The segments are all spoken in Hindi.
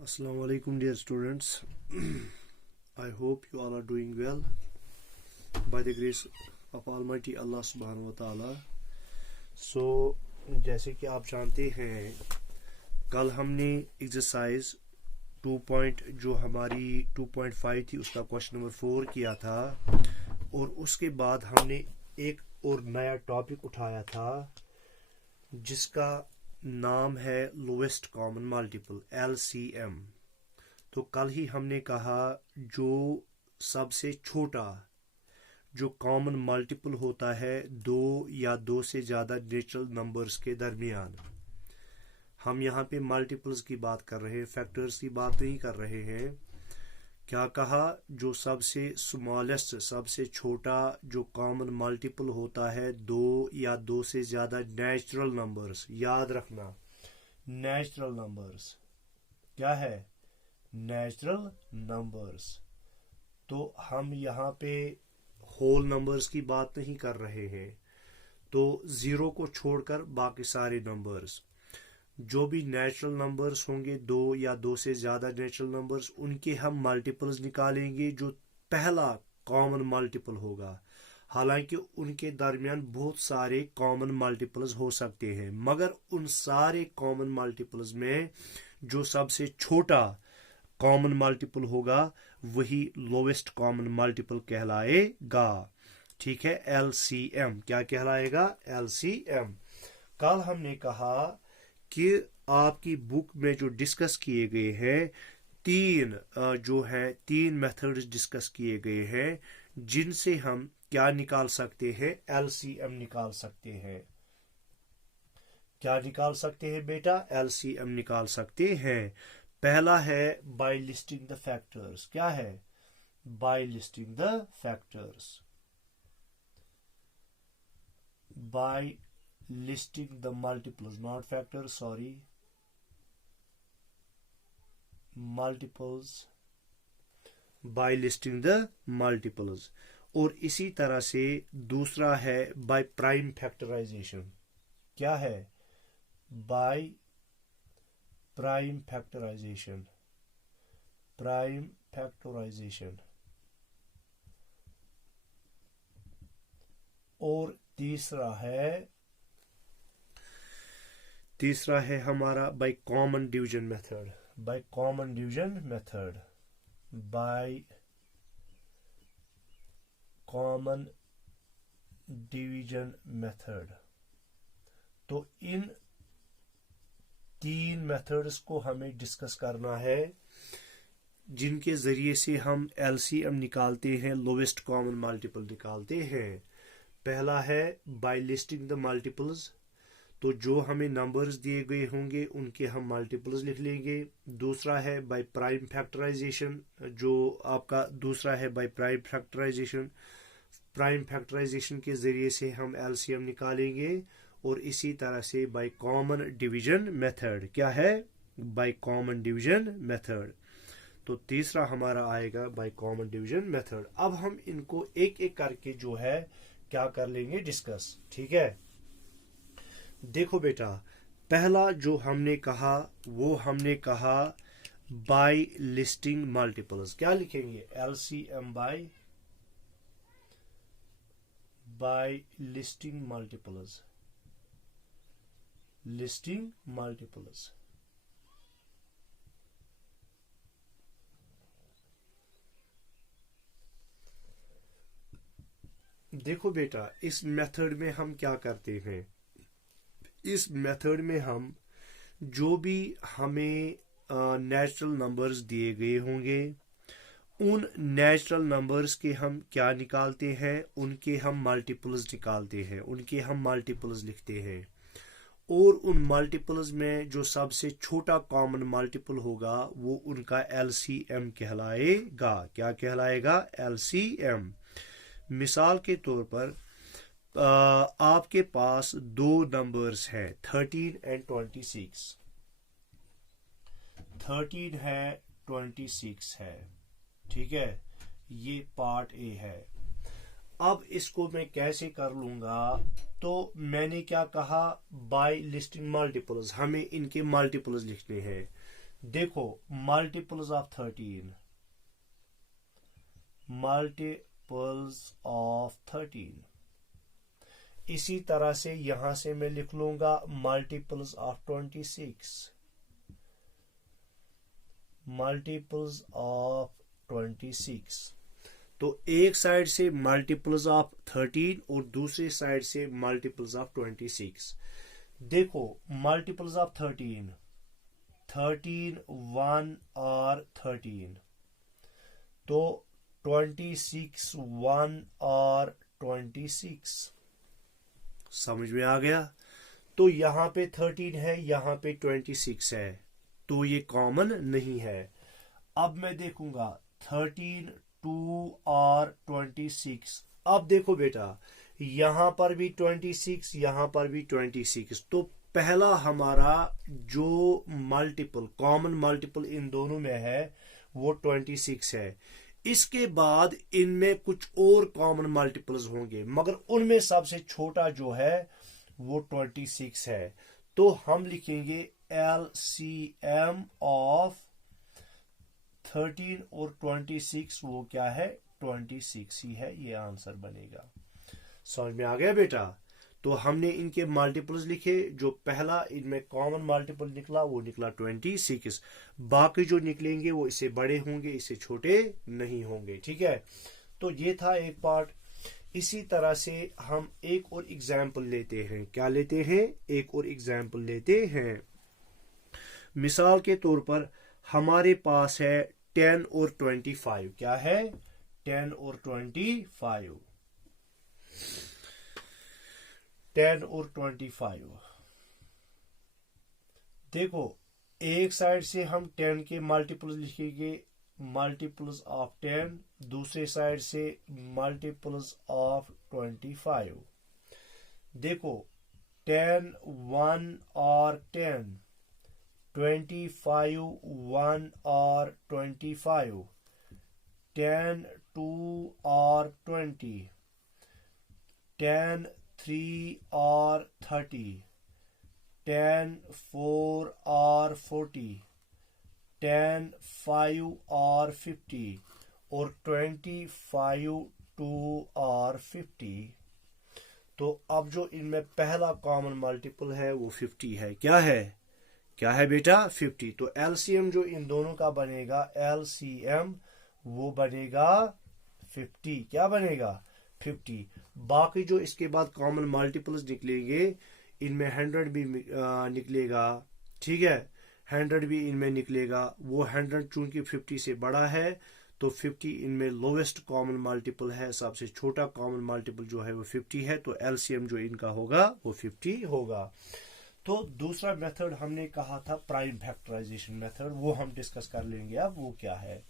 Assalamu alaikum, dear students. I hope you all are doing well by the grace of Almighty Allah subhanahu wa ta'ala. So जैसे कि आप जानते हैं कल हमने एक्सरसाइज 2 जो हमारी 2.5 थी उसका क्वेश्चन नंबर 4 किया था और उसके बाद हमने एक और नया टॉपिक उठाया था जिसका नाम है लोएस्ट कॉमन मल्टीपल LCM। तो कल ही हमने कहा जो सबसे छोटा जो कॉमन मल्टीपल होता है दो या दो से ज़्यादा नेचुरल नंबर्स के दरमियान। हम यहाँ पे मल्टीपल्स की बात कर रहे हैं, फैक्टर्स की बात नहीं कर रहे हैं। क्या कहा? जो सबसे स्मॉलेस्ट सबसे छोटा जो कॉमन मल्टीपल होता है दो या दो से ज़्यादा नेचुरल नंबर्स। याद रखना नेचुरल नंबर्स क्या है? Natural numbers. तो हम यहाँ पे होल नंबर्स की बात नहीं कर रहे हैं। तो ज़ीरो को छोड़कर बाकी सारे नंबर्स जो भी नेचुरल नंबर्स होंगे दो या दो से ज़्यादा नेचुरल नंबर्स उनके हम मल्टीपल्स निकालेंगे जो पहला कॉमन मल्टीपल होगा। हालांकि उनके दरमियान बहुत सारे कॉमन मल्टीपल्स हो सकते हैं मगर उन सारे कॉमन मल्टीपल्स में जो सबसे छोटा कॉमन मल्टीपल होगा वही लोएस्ट कॉमन मल्टीपल कहलाएगा। ठीक है, LCM क्या कहलाएगा? LCM। कल हमने कहा कि आपकी बुक में जो डिस्कस किए गए हैं तीन मेथड्स डिस्कस किए गए हैं जिनसे हम क्या निकाल सकते हैं? LCM निकाल सकते हैं। क्या निकाल सकते हैं बेटा? LCM निकाल सकते हैं। पहला है बाय लिस्टिंग द फैक्टर्स। क्या है? By listing the factors. By listing the multiples, not factors, sorry, multiples, by listing the multiples। और इसी तरह से दूसरा है by prime factorization। क्या है? by prime factorization, prime factorization। और तीसरा है हमारा by common division method. By common division method, by common division method. तो इन तीन मेथड्स को हमें डिस्कस करना है जिनके जरिए से हम LCM निकालते हैं, लोएस्ट कॉमन मल्टीपल निकालते हैं। पहला है बाय लिस्टिंग द मल्टीपल्स। तो जो हमें नंबर्स दिए गए होंगे उनके हम मल्टीपल्स लिख लेंगे। दूसरा है बाय प्राइम फैक्टराइजेशन। जो आपका दूसरा है by prime factorisation. Prime factorisation के ज़रिए से हम LCM निकालेंगे। और इसी तरह से बाय कॉमन डिवीजन मेथड। क्या है? By common division method. तो तीसरा हमारा आएगा बाय कॉमन डिवीजन मेथड। अब हम इनको एक एक करके जो है क्या कर लेंगे? डिस्कस। ठीक है, देखो बेटा, पहला जो हमने कहा वो हमने कहा बाय लिस्टिंग मल्टीपल्स। क्या लिखेंगे? LCM by listing multiples. Listing multiples. देखो बेटा, इस मेथड में हम क्या करते हैं? इस मेथड में हम जो भी हमें नेचुरल नंबर्स दिए गए होंगे उन नेचुरल नंबर्स के हम क्या निकालते हैं? उनके हम मल्टीपल्स निकालते हैं, उनके हम मल्टीपल्स लिखते हैं। और उन मल्टीपल्स में जो सबसे छोटा कॉमन मल्टीपल होगा वो उनका LCM कहलाएगा। क्या कहलाएगा? LCM। मिसाल के तौर पर आपके पास दो नंबर्स हैं 13 एंड 26। 13 है, 26 है। ठीक है, ये पार्ट A है। अब इसको मैं कैसे कर लूंगा? तो मैंने क्या कहा? By listing multiples. हमें इनके मल्टीपल्स लिखने हैं। देखो मल्टीपल्स ऑफ 13, मल्टीपल्स ऑफ 13। इसी तरह से यहां से मैं लिख लूंगा मल्टीपल्स ऑफ 26, मल्टीपल्स ऑफ 26। तो एक साइड से मल्टीपल्स ऑफ 13 और दूसरी साइड से मल्टीपल्स ऑफ 26। देखो मल्टीपल्स ऑफ 13, 13 1 और 13, तो 26 1 और 26। समझ में आ गया। तो यहां पे 13 है, यहां पे 26 है, तो ये कॉमन नहीं है। अब मैं देखूंगा 13 2 और 26। अब देखो बेटा यहां पर भी 26, यहां पर भी 26। तो पहला हमारा जो मल्टीपल, कॉमन मल्टीपल इन दोनों में है वो 26 है। इसके बाद इनमें कुछ और कॉमन मल्टीपल्स होंगे, मगर उनमें सबसे छोटा जो है वो 26 है। तो हम लिखेंगे LCM ऑफ 13 और 26 वो क्या है, 26 ही है, ये आंसर बनेगा। समझ में आ गया बेटा। तो हमने इनके मल्टीपल्स लिखे, जो पहला इनमें कॉमन मल्टीपल निकला वो निकला 26। बाकी जो निकलेंगे वो इससे बड़े होंगे, इससे छोटे नहीं होंगे। ठीक है, तो ये था एक पार्ट। इसी तरह से हम एक और एग्जाम्पल लेते हैं। क्या लेते हैं, एक और एग्जाम्पल लेते हैं। मिसाल के तौर पर हमारे पास है 10 और 25। क्या है, 10 और 25, 10 और 25। देखो एक साइड से हम 10 के मल्टीपल्स लिखेंगे, मल्टीपल्स ऑफ 10, दूसरे साइड से मल्टीपल्स ऑफ 25। देखो 10 1 और 10, 25 1 और 25, 10 2 और 20, 10 3 और 30, 10 4 और 40, 10 5 और 50 और 25 2 और 50। तो अब जो इनमें पहला कॉमन मल्टीपल है वो 50 है। क्या है, क्या है बेटा, 50। तो एलसीएम जो इन दोनों का बनेगा, एलसीएम वो बनेगा 50। क्या बनेगा, 50। बाकी जो इसके बाद कॉमन मल्टीपल्स निकलेंगे, इनमें 100 भी निकलेगा। ठीक है, 100 भी इनमें निकलेगा। वो 100 चूंकि 50 से बड़ा है तो 50 इनमें लोवेस्ट कॉमन मल्टीपल है, सबसे छोटा कॉमन मल्टीपल जो है वो 50 है। तो एलसीएम जो इनका होगा वो 50 होगा। तो दूसरा मेथड हमने कहा था प्राइम फैक्टराइजेशन मेथड, वो हम डिस्कस कर लेंगे अब वो क्या है।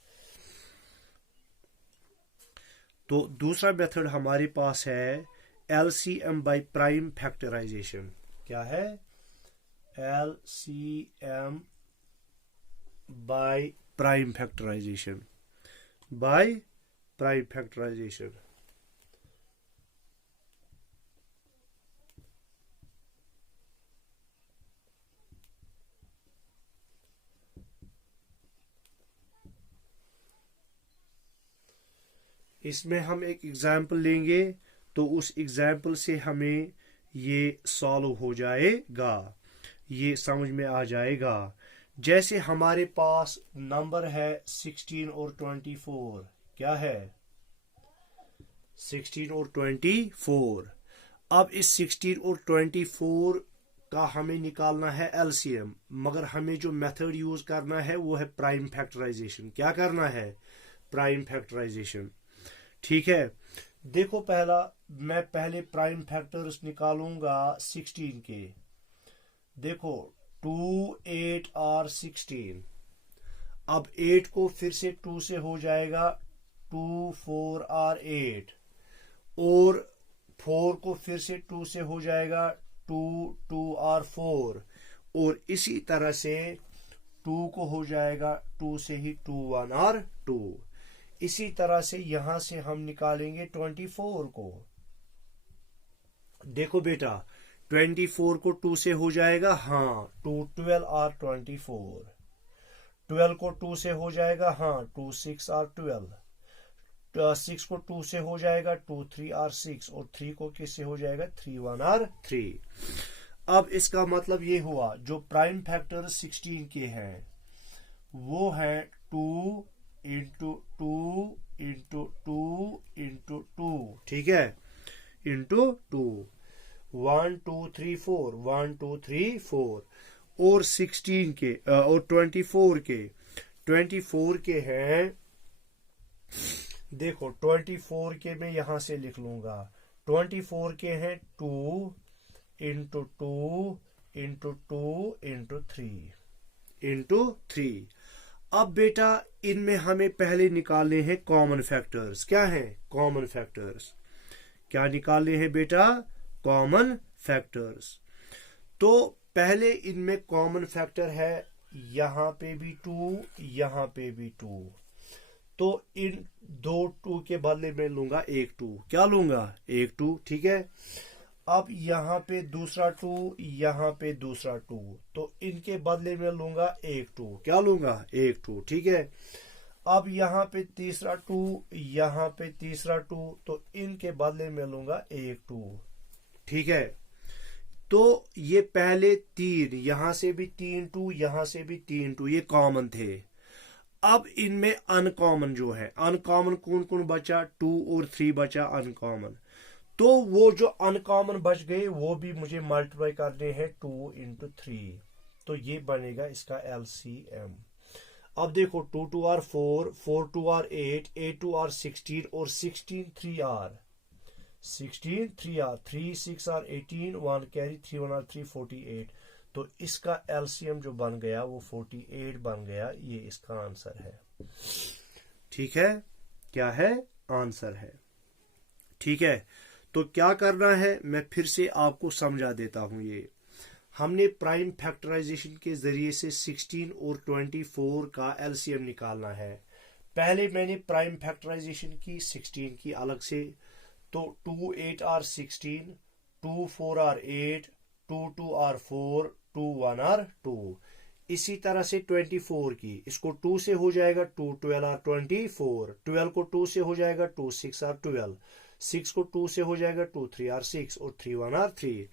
तो दूसरा मेथड हमारे पास है LCM बाय प्राइम फैक्टराइजेशन। क्या है, LCM by prime factorisation, by prime factorisation. इसमें हम एक एग्जाम्पल लेंगे, तो उस एग्जाम्पल से हमें ये सॉल्व हो जाएगा, ये समझ में आ जाएगा। जैसे हमारे पास नंबर है 16 और 24। क्या है, 16 और 24। अब इस 16 और 24 का हमें निकालना है एलसीएम, मगर हमें जो मेथड यूज करना है वो है प्राइम फैक्टराइजेशन। क्या करना है, प्राइम फैक्टराइजेशन। ठीक है, देखो मैं पहले प्राइम फैक्टर्स निकालूंगा 16 के। देखो 2 8 और 16। अब 8 को फिर से 2 से हो जाएगा 2 4 और 8, और 4 को फिर से 2 से हो जाएगा 2 2 और 4, और इसी तरह से 2 को हो जाएगा 2 से ही 2 1 और 2। इसी तरह से यहां से हम निकालेंगे 24 को। देखो बेटा 24 को 2 से हो जाएगा, हाँ 2 12 और 24, 12 को 2 से हो जाएगा, हाँ 2 6 आर 12, 6 को 2 से हो जाएगा, 2 3 आर 6, और 3 को किससे हो जाएगा, 3 1 आर 3। अब इसका मतलब ये हुआ जो प्राइम फैक्टर 16 के हैं वो है 2 इंटू 2 इंटू 2 इंटू 2, ठीक है, इंटू 2, 1 2 3 4, 1 2 3 4, और 16 के और 24 के हैं, देखो 24 के मैं यहां से लिख लूंगा, 24 के हैं 2 इंटू 2 इंटू 2 इंटू 3। अब बेटा इनमें हमें पहले निकालने हैं कॉमन फैक्टर्स। क्या है कॉमन फैक्टर्स? क्या निकालने हैं बेटा? Common factors. तो पहले इनमें कॉमन फैक्टर है, यहां पे भी 2, यहां पे भी 2, तो इन दो 2 के बदले में लूंगा एक 2। क्या लूंगा? एक 2, ठीक है। अब यहां पे दूसरा 2, यहां पे दूसरा 2, तो इनके बदले में लूंगा एक 2। क्या लूंगा? एक 2, ठीक है। अब यहां पे तीसरा 2, यहां पे तीसरा 2, तो इनके बदले में लूंगा एक 2, ठीक है। तो ये पहले 3, यहां से भी 3 2, यहां से भी 3 2, ये कॉमन थे। अब इनमें अनकॉमन जो है, अनकॉमन कौन कौन बचा? 2 और 3 बचा अनकॉमन। तो वो जो अनकॉमन बच गए वो भी मुझे मल्टीप्लाई करने हैं 2 इंटू 3, तो ये बनेगा इसका एलसीएम। अब देखो 2 2 आर 4, 4 2 आर 8, 8 2 आर 16, और 16 3 आर 3 6 आर 18, 1 कैरी 3 1 आर 3, 48। तो इसका एलसीएम जो बन गया वो 48 बन गया, ये इसका आंसर है। ठीक है, क्या है? आंसर है। ठीक है, तो क्या करना है मैं फिर से आपको समझा देता हूं। ये हमने प्राइम फैक्टराइजेशन के जरिए से 16 और 24 का एलसीएम निकालना है। पहले मैंने प्राइम फैक्टराइजेशन की 16 की अलग से, तो 2 8 आर 16, 2 4 आर 8, 2 2 आर 4, 2 1 आर 2। इसी तरह से 24 की, इसको 2 से हो जाएगा 2 12 आर 24, 12 को 2 से हो जाएगा 2 6 आर 12, 6 को 2 से हो जाएगा 2 3 आर 6, और 3 1 आर 3।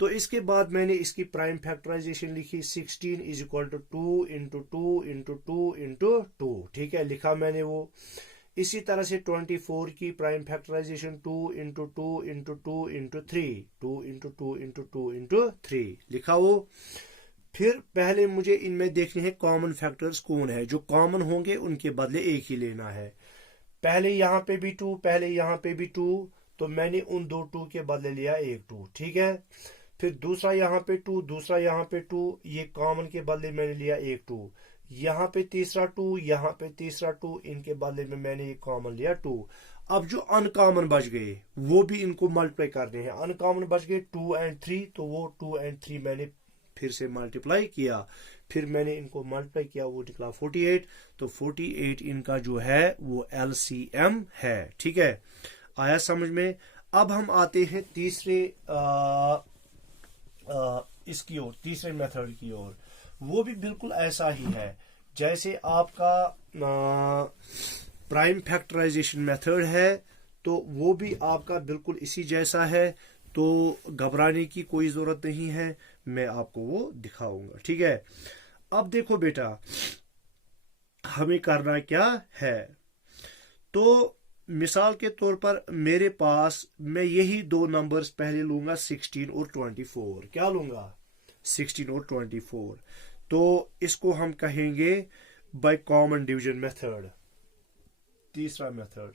तो इसके बाद मैंने इसकी प्राइम फैक्टराइजेशन लिखी, 16 is equal to 2 into 2 into 2 into 2, ठीक है, लिखा मैंने वो। इसी तरह से 24 की prime factorisation 2 into 2 into 2 into 3, 2 into 2 into 2 into 3, लिखा वो। फिर पहले मुझे इनमें देखने हैं कॉमन फैक्टर्स कौन है, जो कॉमन होंगे उनके बदले एक ही लेना है। पहले यहाँ पे भी 2, पहले यहाँ पे भी 2, तो मैंने उन दो 2 के बदले लिया एक 2, ठीक है। फिर दूसरा यहाँ पे 2, दूसरा यहाँ पे 2, ये कॉमन के बदले मैंने लिया एक 2। यहाँ पे तीसरा 2, यहाँ पे तीसरा 2, इनके बदले में मैंने ये कॉमन लिया 2। अब जो अनकॉमन बच गए वो भी इनको मल्टीप्लाई करने हैं। अनकॉमन बच गए 2 एंड 3, तो वो 2 एंड 3 मैंने फिर से मल्टीप्लाई किया, फिर मैंने इनको मल्टीप्लाई किया, वो निकला 48। तो 48 इनका जो है वो एलसीएम है। ठीक है, आया समझ में? अब हम आते हैं तीसरे इसकी ओर, तीसरे मेथड की ओर। वो भी बिल्कुल ऐसा ही है जैसे आपका प्राइम फैक्टराइजेशन मेथड है, तो वो भी आपका बिल्कुल इसी जैसा है। तो घबराने की कोई जरूरत नहीं है, मैं आपको वो दिखाऊंगा। ठीक है, अब देखो बेटा हमें करना क्या है। तो मिसाल के तौर पर मेरे पास, मैं यही दो नंबर्स पहले लूंगा, 16 और 24। क्या लूंगा? 16 और 24। तो इसको हम कहेंगे बाय कॉमन डिवीजन मेथड, तीसरा मेथड।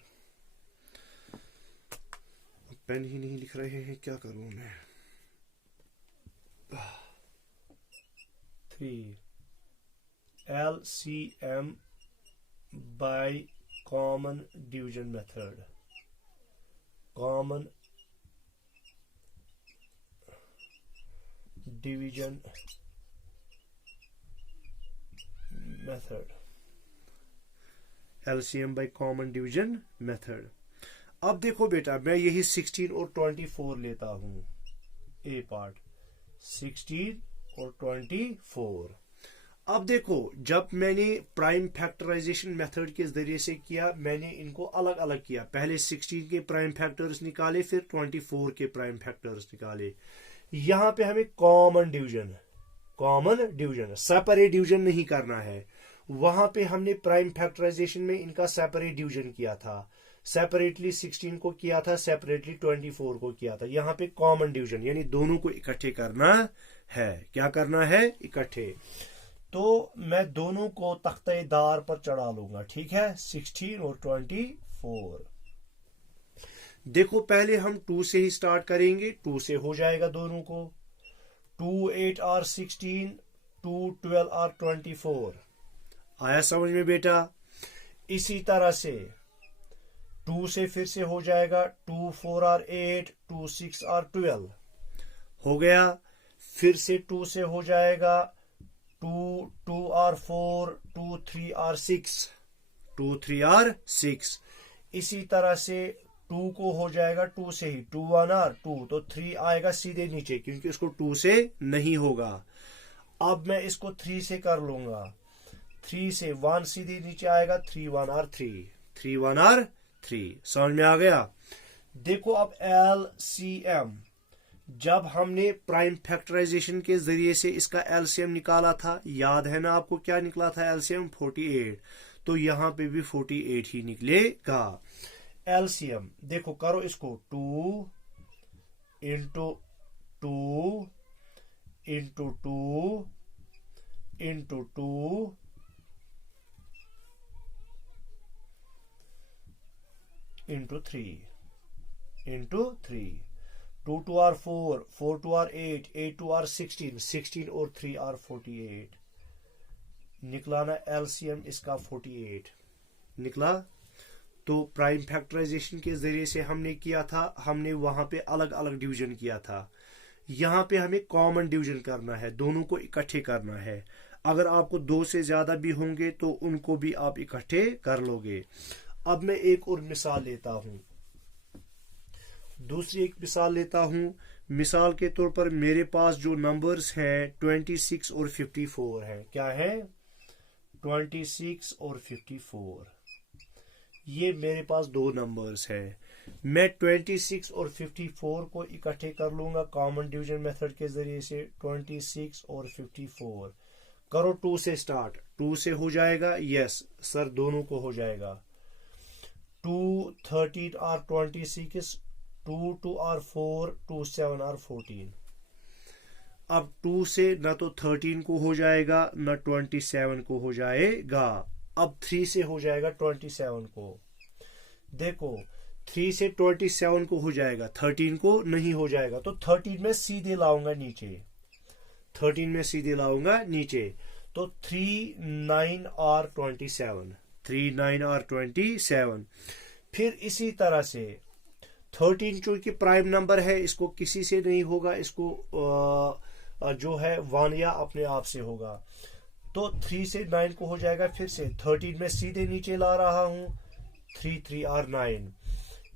पेन ही नहीं लिख रहे हैं, क्या करूं मैं? 3 LCM by common division method, common division method, LCM by common division method. अब देखो बेटा मैं यही 16 और 24 लेता हूं, ए पार्ट 16 और 24। अब देखो, जब मैंने प्राइम फैक्टराइजेशन मेथड के जरिए से किया, मैंने इनको अलग अलग किया। पहले 16 के प्राइम फैक्टर्स निकाले, फिर 24 के प्राइम फैक्टर्स निकाले। यहां पे हमें कॉमन डिवीजन सेपरेट डिवीजन नहीं करना है। वहां पे हमने प्राइम फैक्टराइजेशन में इनका सेपरेट डिवीजन किया था, सेपरेटली 16 को किया था, सेपरेटली 24 को किया था। यहाँ पे कॉमन डिवीजन यानी दोनों को इकट्ठे करना है। क्या करना है? इकट्ठे। तो मैं दोनों को तख्तेदार पर चढ़ा लूंगा, ठीक है, 16 और 24। देखो पहले हम 2 से ही स्टार्ट करेंगे। 2 से हो जाएगा दोनों को। 2 8 और 16, 2 12 और 24। आया समझ में बेटा? इसी तरह से 2 से फिर से हो जाएगा 2 4 और 8, 2 6 और 12 हो गया। फिर से 2 से हो जाएगा 2 2 और 4, 2 3 और 6, 2 3 और 6। इसी तरह से 2 को हो जाएगा 2 से ही 2 1 और 2, तो 3 आएगा सीधे नीचे क्योंकि उसको 2 से नहीं होगा। अब मैं इसको 3 से कर लूंगा। 3 से 1 सीधे नीचे आएगा, 3 1 और 3, 3 1 और 3। समझ में आ गया? देखो अब LCM, जब हमने प्राइम फैक्टराइजेशन के जरिए से इसका LCM निकाला था, याद है ना आपको क्या निकला था LCM? 48। तो यहां पे भी 48 ही निकलेगा। LCM देखो, करो इसको 2 into 2 into 2 into 2 into 3 into 3। 2 2 और 4, 4 2 और 8, 8 2 और 16, 16 और 3 और 48 निकला ना LCM इसका? 48 निकला। तो प्राइम फैक्टराइजेशन के जरिए से हमने किया था, हमने वहां पे अलग अलग डिवीजन किया था। यहां पे हमें कॉमन डिवीजन करना है, दोनों को इकट्ठे करना है। अगर आपको 2 से ज्यादा भी होंगे तो उनको भी आप इकट्ठे कर लोगे। अब मैं एक और मिसाल लेता हूं, दूसरी एक मिसाल लेता हूं। मिसाल के तौर पर मेरे पास जो नंबर्स हैं 26 और 54 हैं। क्या है? 26 और 54। ये मेरे पास दो नंबर्स हैं। मैं 26 और 54 को इकट्ठे कर लूंगा कॉमन डिवीजन मेथड के जरिए से। 26 और 54 करो 2 से स्टार्ट। 2 से हो जाएगा? यस सर, दोनों को हो जाएगा। 2 13 और 26, 2 2 और 4, 2 7 और 14। अब 2 से न तो 13 को हो जाएगा न 27 को हो जाएगा। अब 3 से हो जाएगा 27 को। देखो 3 से 27 को हो जाएगा, 13 को नहीं हो जाएगा। तो 13 में सीधे लाऊंगा नीचे, 13 में सीधे लाऊंगा नीचे। तो 3 9 और 27, 3 9 और 27। फिर इसी तरह से 13 चूंकि प्राइम नंबर है, इसको किसी से नहीं होगा, इसको जो है 1 या अपने आप से होगा। तो 3 से 9 को हो जाएगा। फिर से 13 में सीधे नीचे ला रहा हूं, 3 3 और 9।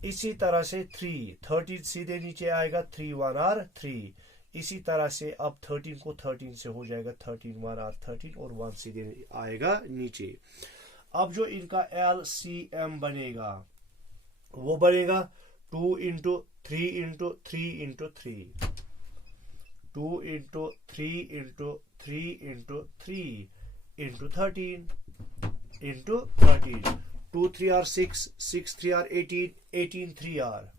इसी तरह से 13 सीधे नीचे आएगा, 3 1 और 3। इसी तरह से अब 13 को 13 से हो जाएगा, 13 1 और 13 और 1 सीधे आएगा नीचे। अब जो इनका LCM बनेगा वो बनेगा 2 into 3 into 3 into 3, 2 into 3 into 3 into 3 into 13 into 13। 2 3 और 6, 6 3 और 18, 18 3 और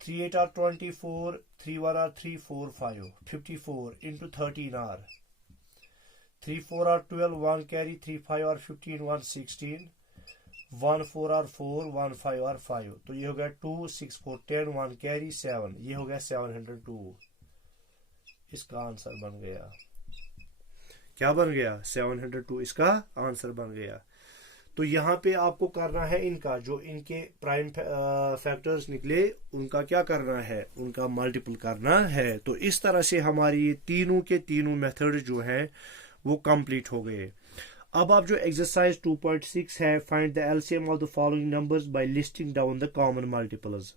3 8 और 24, 3 1 और 3 4 5, 54 इंटू 13 और 3 4 और 12, 1 कैरी, 3 5 और 15, 1 16, 1 4 और 4, 1 5 और 5। तो ये हो गया 2 6 4 10, 1 कैरी 7। ये हो गया 702। इसका आंसर बन गया। क्या बन गया? 702 इसका आंसर बन गया। तो यहाँ पे आपको करना है इनका जो इनके प्राइम फैक्टर्स निकले उनका क्या करना है? उनका मल्टीपल करना है। तो इस तरह से हमारी ये तीनों के तीनों मेथड जो है वो कंप्लीट हो गए। अब आप जो एक्सरसाइज 2.6 है, find the LCM of the following numbers bye listing down the common multiples,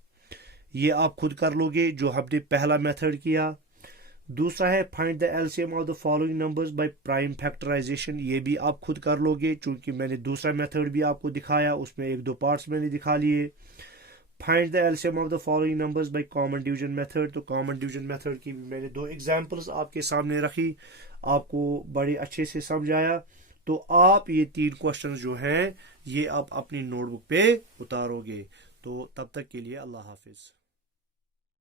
ये आप खुद कर लोगे जो हमने पहला मेथड किया। दूसरा है find the LCM of the following numbers by prime factorisation, ये भी आप खुद कर लोगे चूंकि मैंने दूसरा मेथड भी आपको दिखाया, उसमें एक दो पार्ट्स मैंने दिखा लिए। Find the LCM of the following numbers by common division method, तो कॉमन डिवीजन मेथड की भी मैंने दो एग्जांपल्स आपके सामने रखी, आपको बड़े अच्छे से समझाया। तो आप ये 3 क्वेश्चन जो हैं ये आप अपनी नोटबुक पे उतारोगे। तो तब तक के लिए अल्लाह हाफिज।